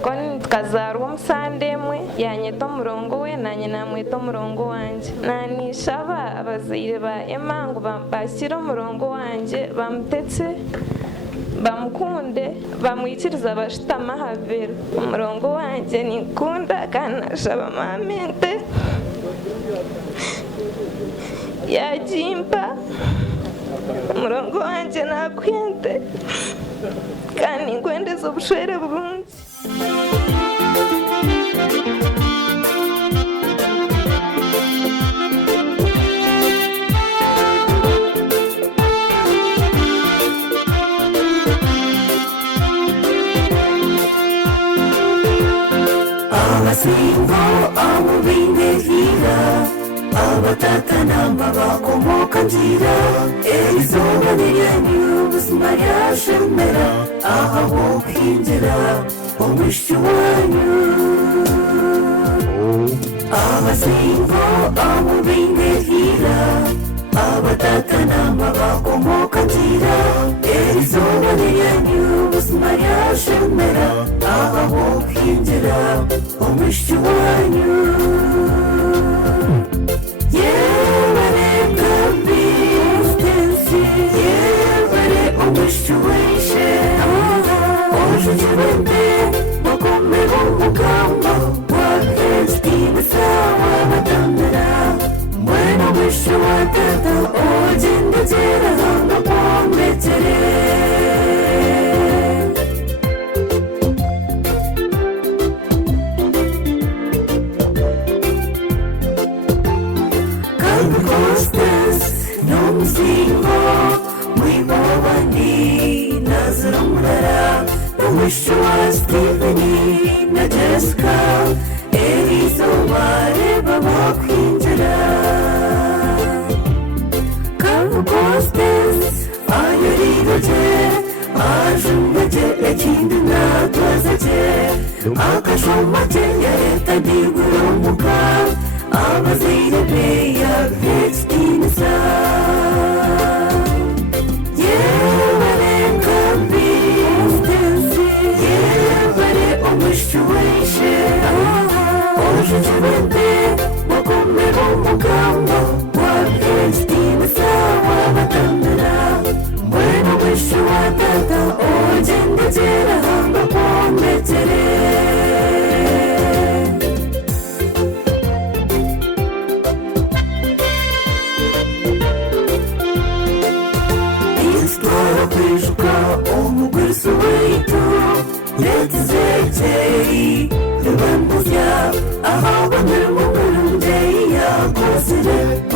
Kon tukazarwa omusande emwe yanyeta omurongo we nanye namweta omurongo wanje nanishaba abazaire ba Emma ngu bashyire omurongo wanje bamutetse bamukunde bamwikiriza bashitama habero omurongo wanje ninkunda kandi nashaba mamente yajimpa omurongo wanje nakwente kandi nkwendeza obushwere burungi. Abasingo amubinehira abatakanamba bakomoka ngira erizoba niryanyu ubuzima ryashemera aha bokwinjira omwishyu wanyu. Abasingo amubinehira abatakanamba bakomoka ngira erizoba niryanyu ubuzima ryashemera aha bokwinjira omwishyu wanyu. Wisho wa Stephanie na Jessica erizo bareba bakwinjira Constance ayariroje ajungaje ekindi natwazaje akashomake yareta digurumuka abazaire be yavetinisa Aha, when we're moving, day, yeah,